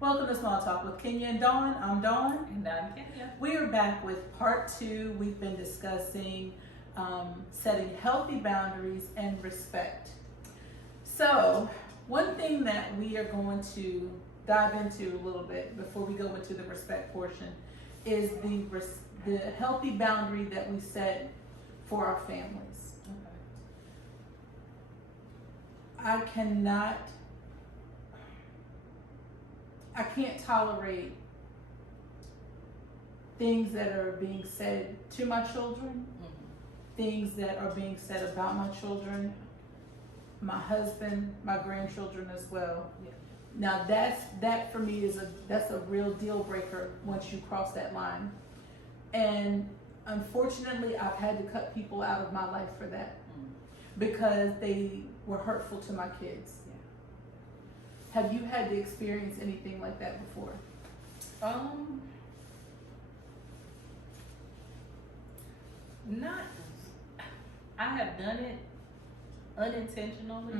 Welcome to Small Talk with Kenya and Dawn. I'm Dawn. And I'm Kenya. We are back with part 2. We've been discussing setting healthy boundaries and respect. So, one thing that we are going to dive into a little bit before we go into the respect portion is the healthy boundary that we set for our families. I can't tolerate things that are being said to my children, things that are being said about my children, my husband, my grandchildren as well. Yeah. Now that for me that's a real deal breaker once you cross that line. And unfortunately, I've had to cut people out of my life for that because they were hurtful to my kids. Have you had to experience anything like that before? Not. I have done it unintentionally,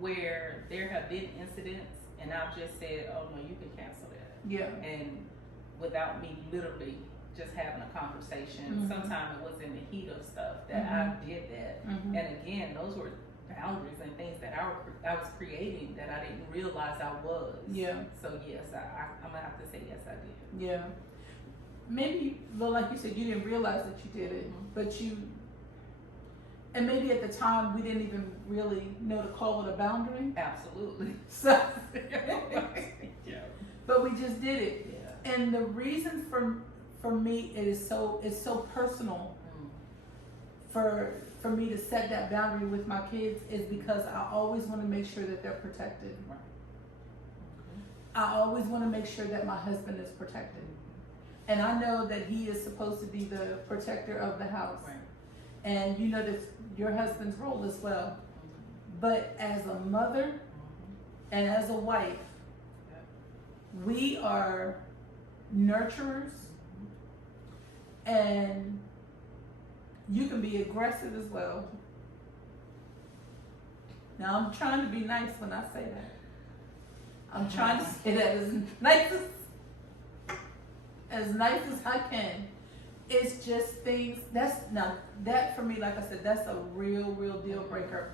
where there have been incidents, and I've just said, "Oh no, you can cancel that." Yeah. And without me literally just having a conversation. Sometimes it was in the heat of stuff that I did that, and again, those were boundaries and things that I was creating that I didn't realize I was. Yeah. So yes, I'm gonna have to say yes, I did. Yeah. Maybe, well, like you said, you didn't realize that you did it, but and maybe at the time we didn't even really know to call it a boundary. Absolutely. So, Yeah. but we just did it. Yeah. And the reason for me it's so personal for me to set that boundary with my kids is because I always want to make sure that they're protected. Right. I always want to make sure that my husband is protected. And I know that he is supposed to be the protector of the house. Right. And you know that's your husband's role as well. But as a mother and as a wife, we are nurturers, and you can be aggressive as well. Now I'm trying to be nice when I say that. I'm trying to say that as nice as I can. It's just things that for me, like I said, that's a real deal breaker.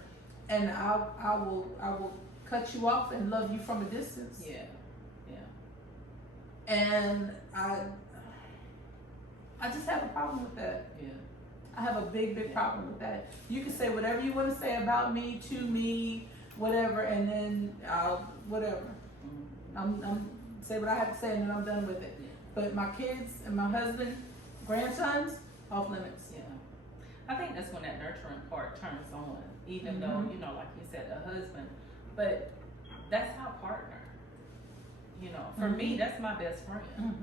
And I will cut you off and love you from a distance. Yeah. And I just have a problem with that. Yeah. I have a big problem with that. You can say whatever you want to say about me, to me, whatever, and then whatever. I'm say what I have to say, and then I'm done with it. Yeah. But my kids and my husband, grandsons, off limits. Yeah. I think that's when that nurturing part turns on, even though, like you said, a husband. But that's our partner. For me, that's my best friend.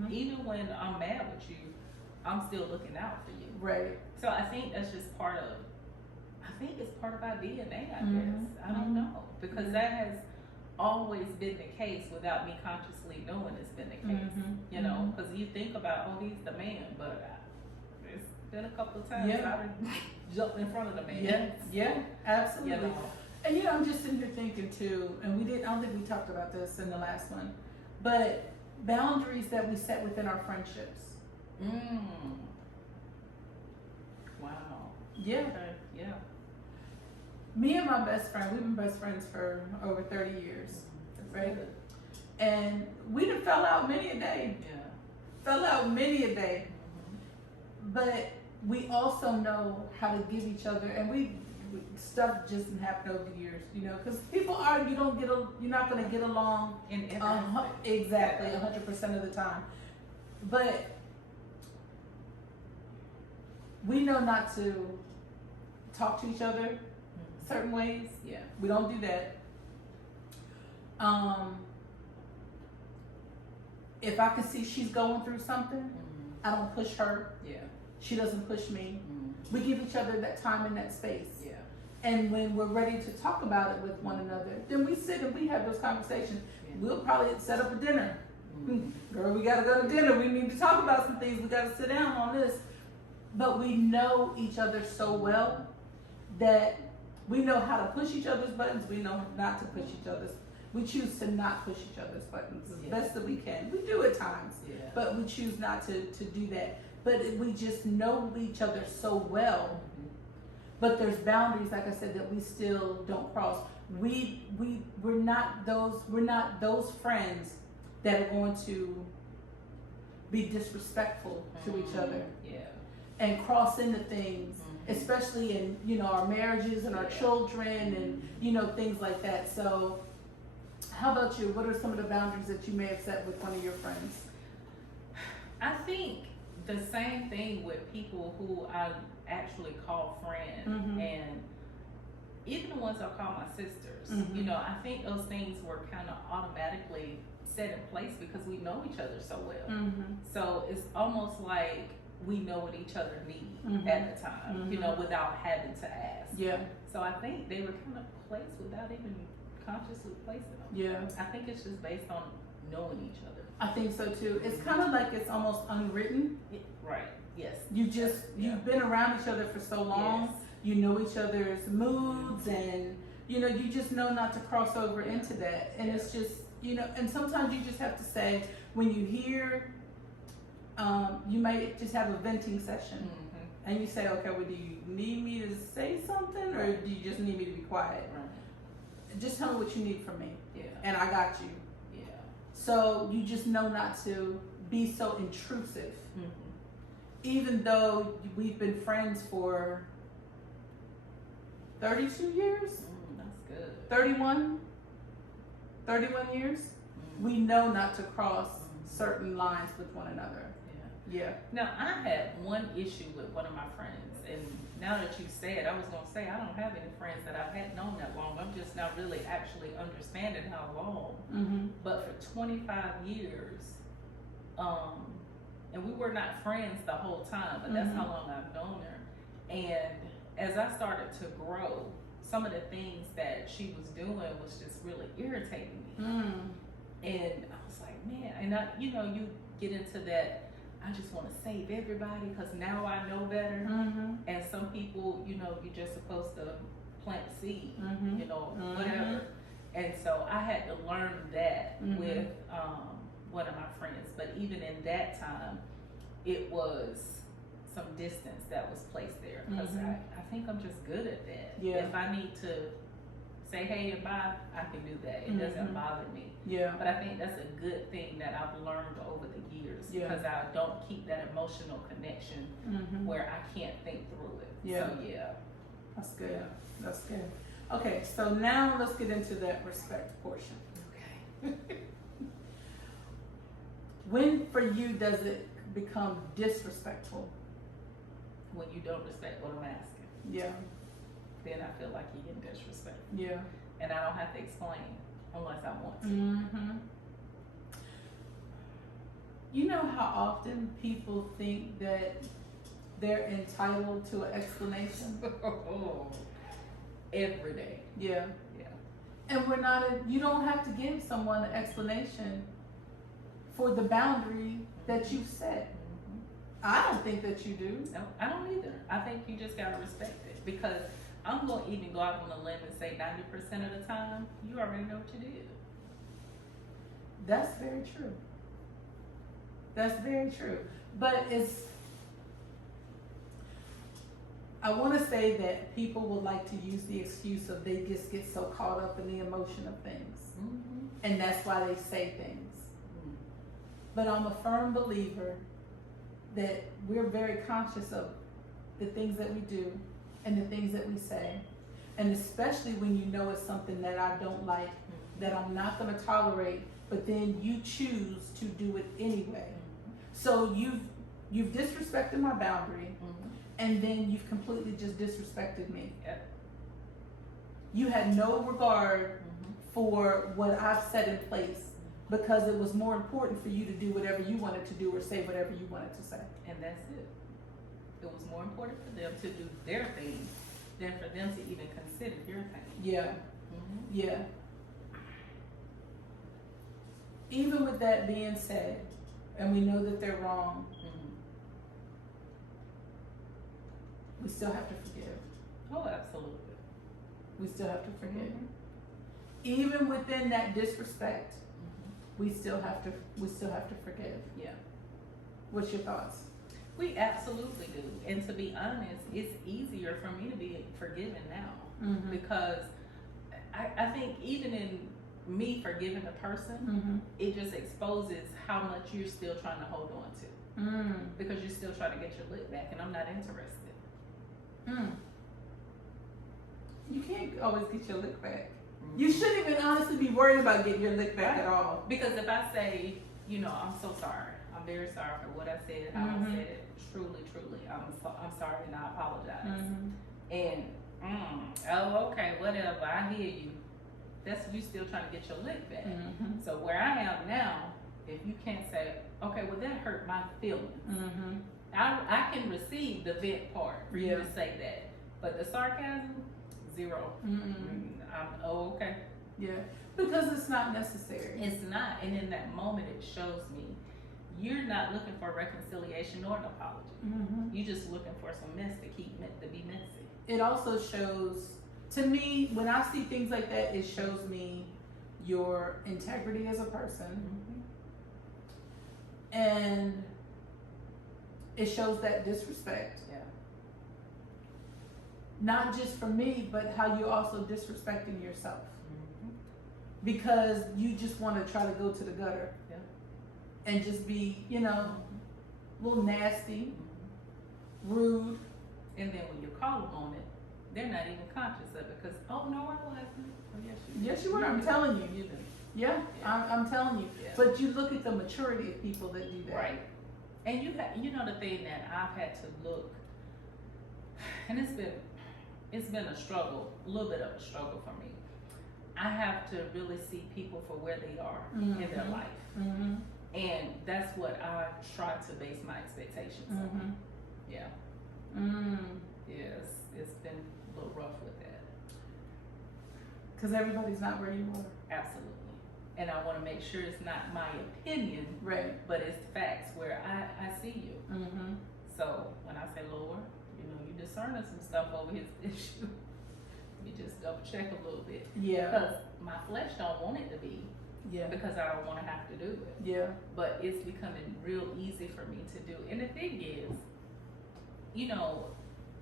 Even when I'm mad with you, I'm still looking out for you. Right. So I think that's just it's part of our DNA, I guess. I don't know. Because that has always been the case without me consciously knowing it's been the case. Because you think about, oh, he's the man, but it's been a couple of times I've jumped in front of the man. Yeah, absolutely. And I'm just sitting here thinking too, and I don't think we talked about this in the last one, but boundaries that we set within our friendships. Wow. Yeah. Okay. Yeah. Me and my best friend, we've been best friends for over 30 years, right? Good. And we done fell out many a day. But we also know how to give each other, and stuff just didn't happen over the years, because people argue, you're not going to get along In every exactly 100% of the time. But we know not to talk to each other certain ways. Yeah. We don't do that. If I can see she's going through something, I don't push her. Yeah. She doesn't push me. We give each other that time and that space. Yeah. And when we're ready to talk about it with one another, then we sit and we have those conversations. Yeah. We'll probably set up a dinner. Girl, we gotta go to dinner. We need to talk about some things. We gotta sit down on this. But we know each other so well that we know how to push each other's buttons. We know not to push each other's We choose to not push each other's buttons as Yeah. best that we can. We do at times, Yeah. but we choose not to do that. But we just know each other so well. Mhm. But there's boundaries, like I said, that we still don't cross. We're not those friends that are going to be disrespectful to each other Yeah. and cross into things, Mhm. especially in, you know, our marriages and our Yeah. children and, you know, things like that. So how about you? What are some of the boundaries that you may have set with one of your friends? I think the same thing with people who I actually call friends, Mhm. and even the ones I call my sisters. Mhm. You know, I think those things were kind of automatically set in place because we know each other so well. Mm-hmm. So it's almost like we know what each other need Mhm. at the time, you Mhm. know, without having to ask. Yeah, So I think they were kind of placed without even consciously placing them. yeah. I think it's just based on knowing each other. I think so too. It's kind of like it's almost unwritten. Right. Yes. You've Yeah. been around each other for so long. Yes. You know each other's moods, and you know you just know not to cross over into that. And it's just, you know, and sometimes you just have to say when you hear, you might just have a venting session, Mm-hmm. and you say, okay, well, do you need me to say something, or do you just need me to be quiet? Right. Just tell me what you need from me, Yeah. and I got you. Yeah. So you just know not to be so intrusive. Mm-hmm. Even though we've been friends for 32 years, That's good. 31 years, we know not to cross certain lines with one another. Yeah. Yeah. Now I had one issue with one of my friends, and now that you say it, I was gonna say I don't have any friends that I've had known that long. I'm just now really actually understanding how long. Mm-hmm. But for 25 years, and we were not friends the whole time, but that's Mhm. how long I've known her. And as I started to grow, some of the things that she was doing was just really irritating me. Mm. And I was like, man, and you know, you get into that, I just want to save everybody because now I know better. Mm-hmm. And some people, you know, you're just supposed to plant seed, Mm-hmm. you know, Mhm. whatever. And so I had to learn that Mhm. with one of my friends. But even in that time, it was some distance that was placed there because Mhm. I think I'm just good at that. Yeah. If I need to say hey and bye, I can do that. It doesn't Mhm. bother me. Yeah. But I think that's a good thing that I've learned over the years Yeah. because I don't keep that emotional connection Mm-hmm. where I can't think through it. Yeah. So yeah. That's good. That's good. Okay, so now let's get into that respect portion. Okay. When for you does it become disrespectful? When you don't respect what I'm asking, Yeah. then I feel like you're getting disrespectful. Yeah. And I don't have to explain unless I want to. Mm-hmm. You know how often people think that they're entitled to an explanation? Every day. Yeah. Yeah. And we're not, you don't have to give someone an explanation for the boundary that you've set. Mm-hmm. I don't think that you do. No, I don't either. I think you just gotta respect it because I'm gonna even go out on a limb and say 90% of the time, you already know what you did. That's very true. That's very true. But I want to say that people would like to use the excuse of they just get so caught up in the emotion of things. Mm-hmm. And that's why they say things. Mm-hmm. But I'm a firm believer that we're very conscious of the things that we do and the things that we say. And especially when you know it's something that I don't like, that I'm not going to tolerate, but then you choose to do it anyway. So you've disrespected my boundary, Mm-hmm. and then you've completely just disrespected me. Yep. You had no regard Mm-hmm. for what I've set in place because it was more important for you to do whatever you wanted to do or say whatever you wanted to say. And that's it. It was more important for them to do their thing than for them to even consider your thing. Yeah, Mm-hmm. yeah. Even with that being said, and we know that they're wrong, Mm-hmm. we still have to forgive. Oh, absolutely. We still have to forgive. Mhm. even within that disrespect, we still have to forgive. Yeah. What's your thoughts? We absolutely do. And to be honest, it's easier for me to be forgiven now because I think even in me forgiving a person, it just exposes how much you're still trying to hold on to because you're still trying to get your lick back, and I'm not interested. You can't always get your lick back. You shouldn't even honestly be worried about getting your lick back at all. Because if I say, I'm so sorry, I'm very sorry for what I said, how I said it, truly, I'm sorry and I apologize. And, oh, okay, whatever, I hear you. That's you still trying to get your lick back. So where I am now, if you can't say, okay, well that hurt my feelings. I can receive the vent part for you to say that. But the sarcasm, zero. Okay. Yeah, because it's not necessary. It's not, and in that moment, it shows me you're not looking for reconciliation or an apology. You're just looking for some mess to be messy. It also shows, to me, when I see things like that, it shows me your integrity as a person, and it shows that disrespect. Yeah. Not just for me, but how you're also disrespecting yourself. Because you just want to try to go to the gutter and just be, a little nasty, rude. And then when you call them on it, they're not even conscious of it because, oh, no, I wasn't. Oh, yes, you were. I'm telling you. You do. Yeah, I'm telling you. Yeah. But you look at the maturity of people that do that. Right. And the thing that I've had to look, and it's been a struggle, a little bit of a struggle for me. I have to really see people for where they are in their life. And that's what I try to base my expectations on. Yeah. Yes, it's been a little rough with that. Because everybody's not where you are. Absolutely. And I want to make sure it's not my opinion, right? But it's facts where I see you. So when I say, Lord, you discerning some stuff over his issue, you just double check a little bit. Yeah. Because my flesh don't want it to be. Yeah. Because I don't want to have to do it. Yeah. But it's becoming real easy for me to do. And the thing is,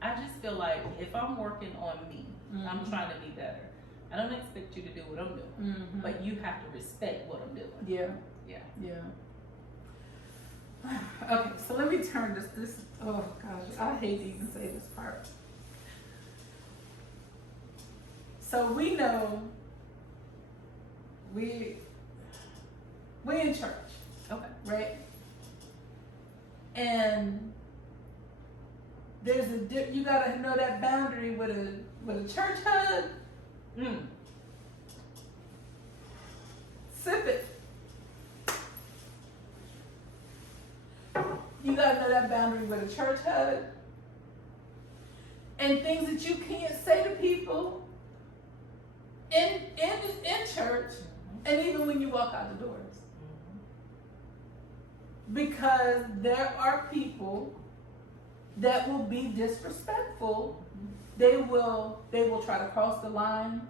I just feel like if I'm working on me, I'm trying to be better. I don't expect you to do what I'm doing, but you have to respect what I'm doing. Yeah. Yeah. Yeah. Okay, so let me turn this, oh gosh, I hate to even say this part. So we know we in church. Okay. Right? And you gotta know that boundary with a church hug. Sip it. You gotta know that boundary with a church hug. And things that you can't say to people in church, and even when you walk out the doors. Because there are people that will be disrespectful. They will try to cross the lines.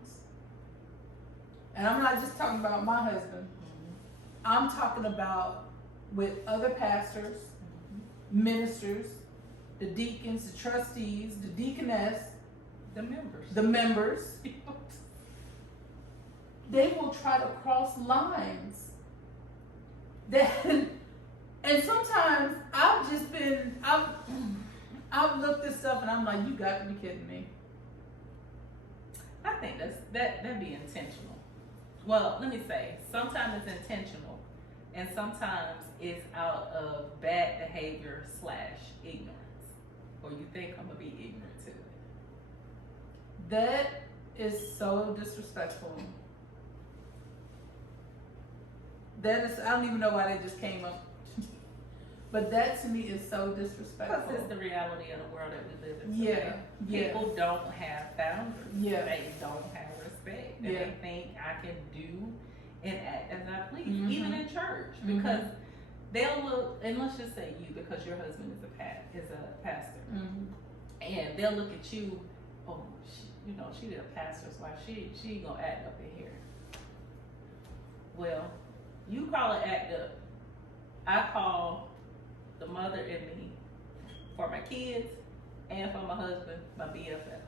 And I'm not just talking about my husband. I'm talking about with other pastors, ministers, the deacons, the trustees, the deaconess, the members. They will try to cross lines. And sometimes I've looked at stuff and I'm like, you got to be kidding me. I think that'd be intentional. Well, let me say, sometimes it's intentional, and sometimes it's out of bad behavior / ignorance, or you think I'm gonna be ignorant to it. That is so disrespectful. That is, I don't even know why they just came up. But that to me is so disrespectful. Because it's the reality of the world that we live in today. Yeah. People don't have boundaries. Yeah. They don't have respect. And Yeah. they think I can do and act as I please, even in church. Because they'll look, and let's just say you, because your husband is a pastor. And they'll look at you, oh, she did a pastor's wife. She ain't gonna act up in here. Well, you call it act up. I call the mother in me for my kids and for my husband, my BFF.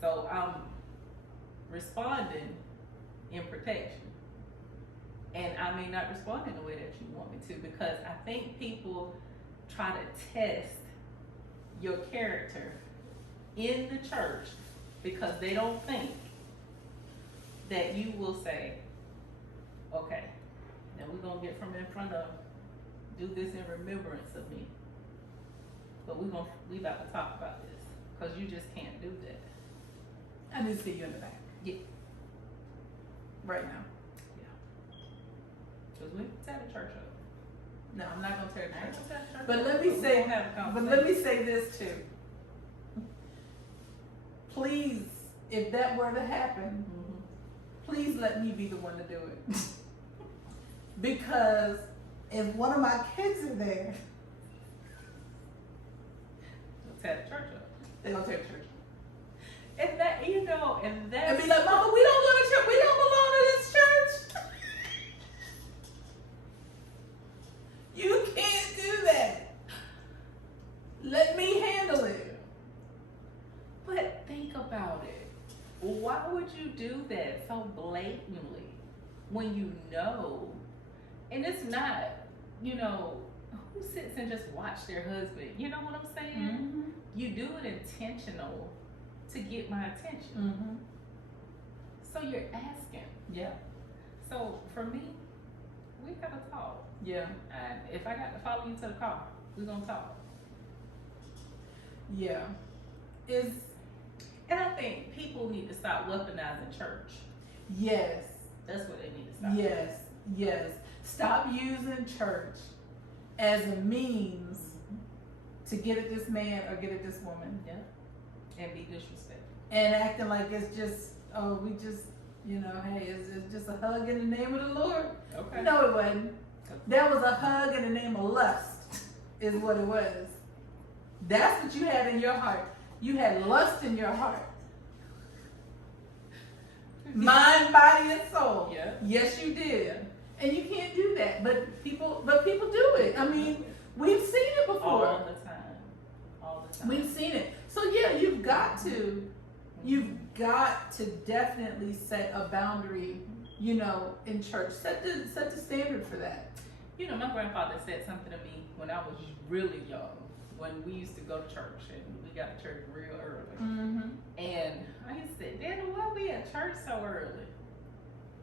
So I'm responding in protection. And I may not respond in the way that you want me to, because I think people try to test your character in the church because they don't think that you will say, okay, now we're gonna get from in front of, do this in remembrance of me. But we about to talk about this, because you just can't do that. I need to see you in the back. Yeah. Right now. Because we tear the church up. No, I'm not gonna tear the I ain't church. gonna tear the church But up. let me we say, gonna have a but conversation. let me say this too. Please, if that were to happen, please let me be the one to do it. Because if one of my kids are there, We'll tear the church up. they gonna tear the church. And that, you know, and that's. And be like, Mama, we don't go to church. We don't belong to this church. You can't do that. Let me handle it. But think about it. Why would you do that so blatantly when you know? And it's not, you know, who sits and just watch their husband? You know what I'm saying? Mm-hmm. You do it intentional to get my attention. Mm-hmm. So you're asking. Yeah. So for me, we gotta talk. Yeah. And if I got to follow you to the car, we're gonna talk. Yeah. And I think people need to stop weaponizing church. Yes. That's what they need to stop. Yes. Yes. Stop using church as a means to get at this man or get at this woman. Yeah. And be disrespectful. And acting like it's just, oh, we just, you know, hey, it's just a hug in the name of the Lord. Okay. No, it wasn't. That was a hug in the name of lust, is what it was. That's what you had in your heart. You had lust in your heart. Mind, body, and soul. Yeah. Yes, you did. And you can't do that. But people do it. I mean, we've seen it before. All the time. All the time. We've seen it. So yeah, you've got to definitely set a boundary, you know, in church. Set the standard for that. You know, my grandfather said something to me when I was really young, when we used to go to church, and we got to church real early. Mm-hmm. And I used to say, Daddy, why we at church so early?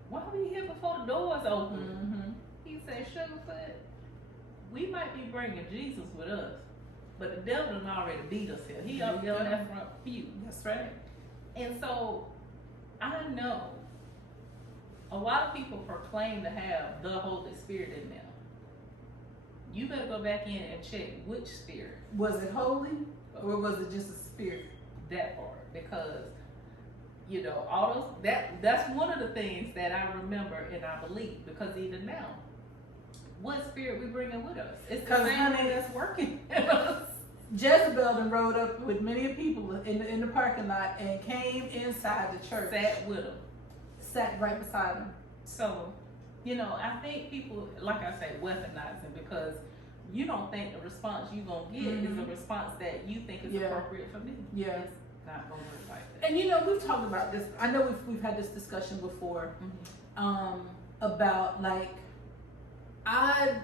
Why we here before the doors open? Mm-hmm. He said, Sugarfoot, we might be bringing Jesus with us, but the devil done already beat us here. He up there on that front pew. That's right. And so I know a lot of people proclaim to have the Holy Spirit in them. You better go back in and check which spirit. Was it holy or was it just a spirit? That part, because you know all those that's one of the things that I remember and I believe, because even now, what spirit we bringing with us? It's the same honey, one that's working in us. Jezebel done rode up with many people in the parking lot and came inside the church. Sat with them. Sat right beside them. So, you know, I think people, like I say, weaponizing, because you don't think the response you're going to get is a response that you think is appropriate for me. Yeah. It's not going to work like that. And you know, we've talked about this. I know we've had this discussion before, about like, I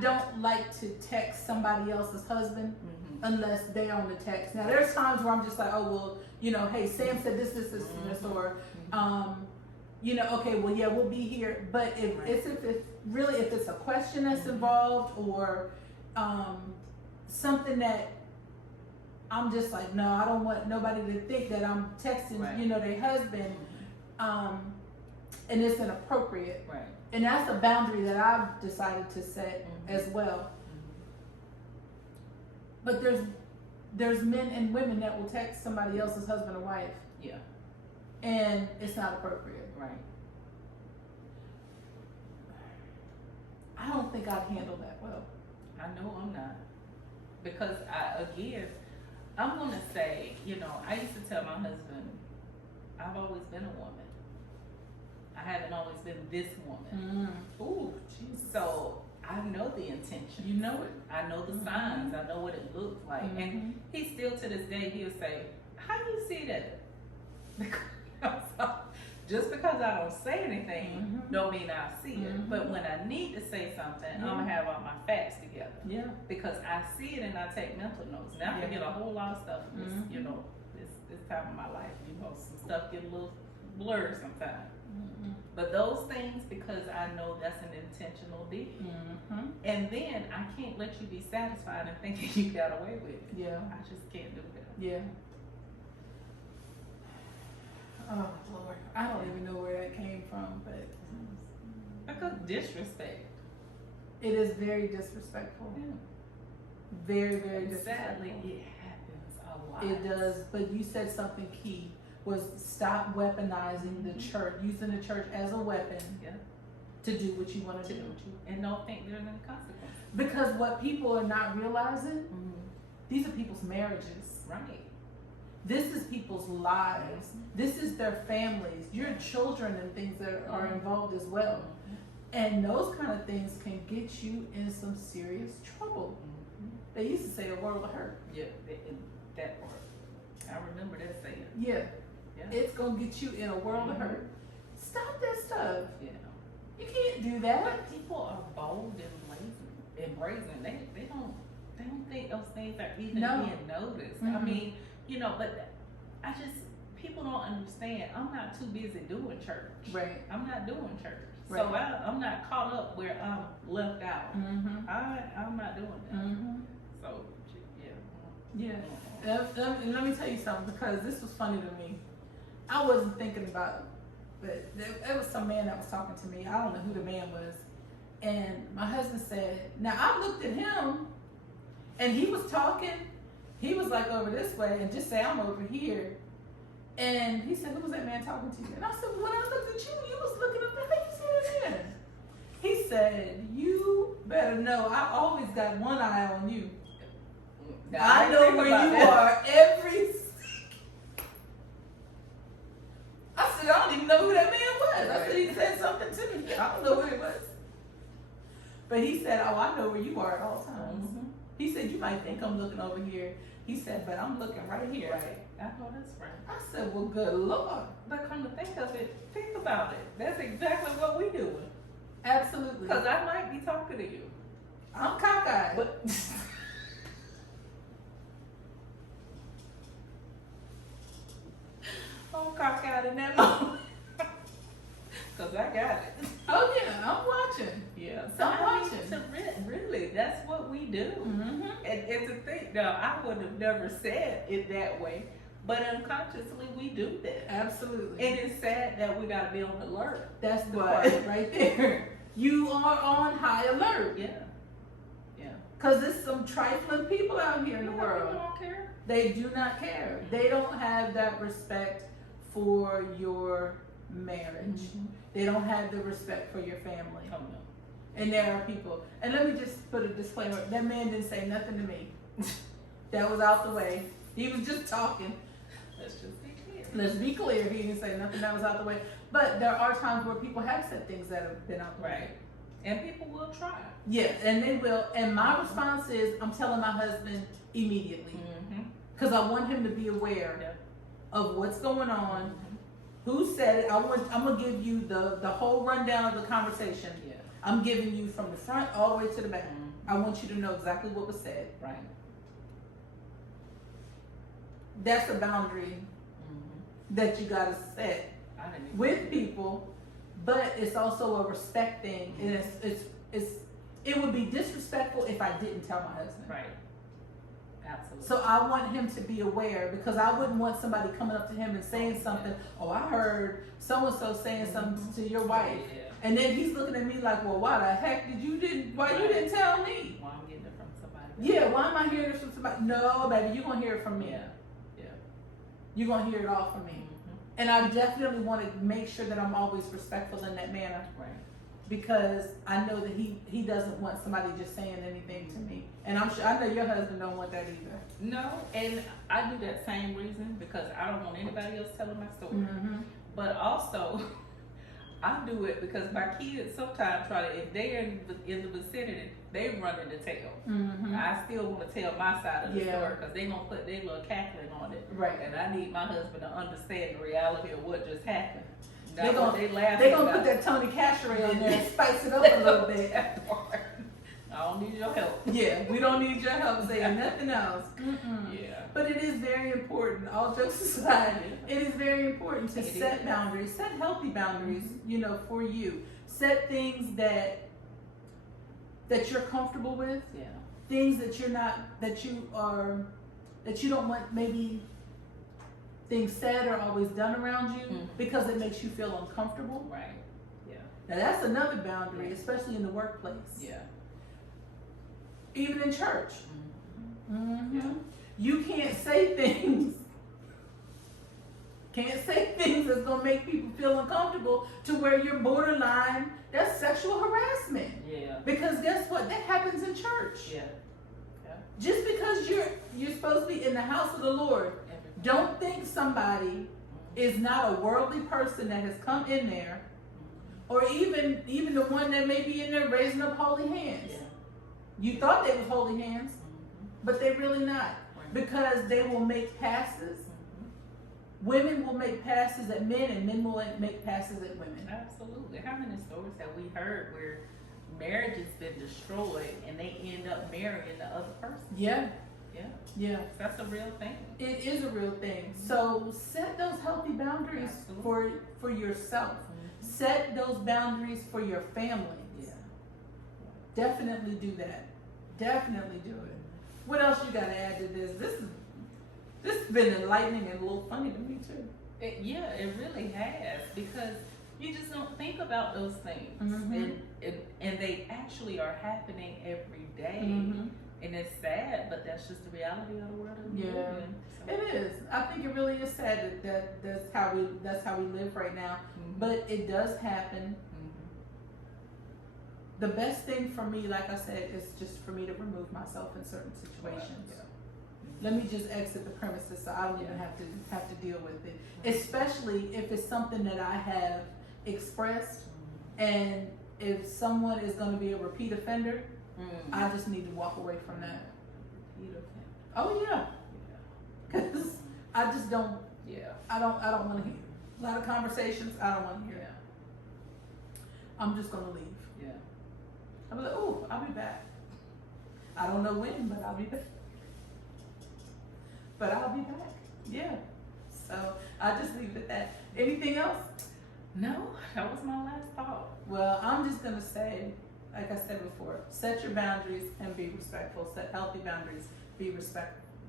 don't like to text somebody else's husband unless they on the text. Now there's times where I'm just like, oh well, you know, hey, Sam said this, or you know, okay, well yeah, we'll be here. But if it's a question that's involved, or something that I'm just like, no, I don't want nobody to think that I'm texting, you know, their husband, and it's inappropriate. Right. And that's a boundary that I've decided to set as well. But there's men and women that will text somebody else's husband or wife. Yeah. And it's not appropriate. Right. I don't think I'd handle that well. I know I'm not. Because I'm going to say, you know, I used to tell my husband, I've always been a woman. I haven't always been this woman. Ooh, Jesus. So I know the intention. You know it. I know the signs. I know what it looks like. And he still to this day, he'll say, how do you see that? Just because I don't say anything don't mean I see it. But when I need to say something, I'm gonna have all my facts together. Yeah. Because I see it and I take mental notes. Now I forget a whole lot of stuff in this, you know, this time of my life. You know, some stuff get a little blurred sometimes. But those things, because I know that's an intentional deed. And then I can't let you be satisfied and thinking you got away with it. Yeah. I just can't do that. Yeah. Oh Lord, I don't even know where that came from, but Because disrespect. it is very disrespectful. Yeah. Very, very And disrespectful. sadly, it happens a lot. It does, but you said something key was stop weaponizing the church, using the church as a weapon to do what you want to do. And don't think there's any consequences. Because what people are not realizing, these are people's marriages. Right. This is people's lives. This is their families, your children and things that are involved as well. And those kind of things can get you in some serious trouble. They used to say a world of hurt. Yeah, that part. I remember that saying. Yeah. Yeah. It's going to get you in a world of hurt. Stop that stuff. Yeah. You can't do that. But people are bold and brazen. They don't think those things are even being noticed. I mean, you know, but people don't understand. I'm not too busy doing church. Right. I'm not doing church. Right. So I'm not caught up where I'm left out. I'm not doing that. So, yeah. Yeah. And let me tell you something, because this was funny to me. I wasn't thinking about it, but there was some man that was talking to me. I don't know who the man was. And my husband said, now I looked at him and he was talking. He was like over this way and just say I'm over here. And he said, who was that man talking to you? And I said, well, when I looked at you, you was looking up there. How you see that man? He said, you better know I always got one eye on you. Now, I know where you are every. I said, I don't even know who that man was. I said, he said something to me. I don't know who it was. But he said, oh, I know where you are at all times. He said, you might think I'm looking over here. He said, but I'm looking right here. Right. I know that's right. I said, well, good Lord. But come to think of it, think about it. That's exactly what we doing. Absolutely. Because I might be talking to you. I'm cockeyed. But I'm cockeyed in that moment. Because I got it. Oh, yeah, I'm watching. Yeah. So I'm watching. Really, that's what we do. And to think, now, I would have never said it that way, but unconsciously we do that. Absolutely. And it's sad that we got to be on alert. That's the part right there. You are on high alert. Yeah. Yeah. Because there's some trifling people out here in the world. People don't care. They do not care. They don't have that respect for your marriage. They don't have the respect for your family. Oh, no. And there are people, and let me just put a disclaimer, that man didn't say nothing to me. That was out the way. He was just talking. Let's just be clear. Let's be clear, he didn't say nothing that was out the way. But there are times where people have said things that have been out the way. Right. And people will try. Yeah, and they will. And my response is, I'm telling my husband immediately. Because I want him to be aware of what's going on, who said it. I'm going to give you the whole rundown of the conversation. Yeah. I'm giving you from the front all the way to the back. I want you to know exactly what was said. Right. That's a boundary that you got to set with people, but it's also a respect thing. And it would be disrespectful if I didn't tell my husband. Right. Absolutely. So I want him to be aware, because I wouldn't want somebody coming up to him and saying something. Oh, I heard so-and-so saying something to your wife. Yeah. And then he's looking at me like, well, why the heck you didn't tell me? Why I'm getting it from somebody else. Yeah, why am I hearing this from somebody? No, baby, you're going to hear it from me. Yeah. Yeah. You're going to hear it all from me. And I definitely want to make sure that I'm always respectful in that manner. Right. Because I know that he doesn't want somebody just saying anything to me. And I'm sure, I know your husband don't want that either. No, and I do that same reason, because I don't want anybody else telling my story. But also, I do it because my kids sometimes try to, if they're in the vicinity, they running to tell. Mm-hmm. I still want to tell my side of the Yeah. story because they gonna put their little cackling on it. Right. And I need my husband to understand the reality of what just happened. They Not what gonna- they laughing They're gonna about. put that Tony Cashray on there and spice it up a little bit. That part. I don't need your help. Yeah, we don't need your help saying nothing else. Mm-mm. Yeah. But it is very important, all jokes aside, it is very important to It set is. boundaries, set healthy boundaries, you know, for you. Set things that you're comfortable with, Yeah. things that you don't want maybe things said or always done around you Mhm. because it makes you feel uncomfortable. Right. Yeah. Now that's another boundary, especially in the workplace. Yeah. Even in church. Mm-hmm. Yeah. You can't say things that's gonna make people feel uncomfortable to where you're borderline, that's sexual harassment. Yeah. Because guess what? That happens in church. Yeah. Just because you're supposed to be in the house of the Lord, don't think somebody is not a worldly person that has come in there, or even the one that may be in there raising up holy hands. Yeah. You thought they was holy hands, but they're really not. Because they will make passes. Women will make passes at men, and men will make passes at women. Absolutely. How many stories have we heard where marriage has been destroyed and they end up marrying the other person? Yeah. Yeah. Yeah. That's a real thing. It is a real thing. So set those healthy boundaries for yourself. Set those boundaries for your family. Yeah. Definitely do that. Definitely do it. What else you got to add to this? This has been enlightening and a little funny to me too. It really has, because you just don't think about those things, Mhm. and they actually are happening every day, Mhm. and it's sad, but that's just the reality of the world that we Yeah. live in. So, It is. I think it really is sad that that's how we live right now. mhm. But it does happen. Mhm. The best thing for me, like I said, is just for me to remove myself in certain situations. Yeah. Let me just exit the premises so I don't even have to deal with it. Especially if it's something that I have expressed, and if someone is going to be a repeat offender, Mhm. I just need to walk away from that. Repeat offender. Oh yeah, because I just don't. Yeah. I don't want to hear a lot of conversations. I don't want to hear. Yeah. I'm just gonna leave. Yeah. I'm like, oh, I'll be back. I don't know when, but I'll be back. But I'll be back. Yeah. So I just leave it at that. Anything else? No, that was my last thought. Well, I'm just gonna say, like I said before, set your boundaries and be respectful. Set healthy boundaries.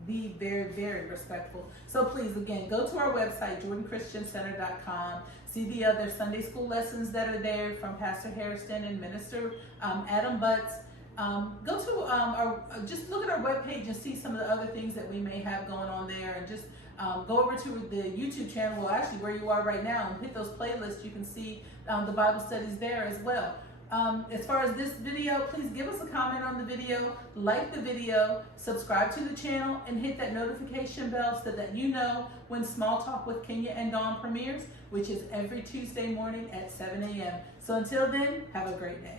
Be very, very respectful. So please, again, go to our website, jordanchristiancenter.com. See the other Sunday school lessons that are there from Pastor Hairston and Minister Adam Butts. Go to just look at our webpage and see some of the other things that we may have going on there, and just go over to the YouTube channel, well, actually where you are right now, and hit those playlists. You can see the Bible studies there as well. As far as this video, please give us a comment on the video, like the video, subscribe to the channel, and hit that notification bell so that you know when Small Talk with Kenya and Dawn premieres, which is every Tuesday morning at 7 a.m. So until then, have a great day.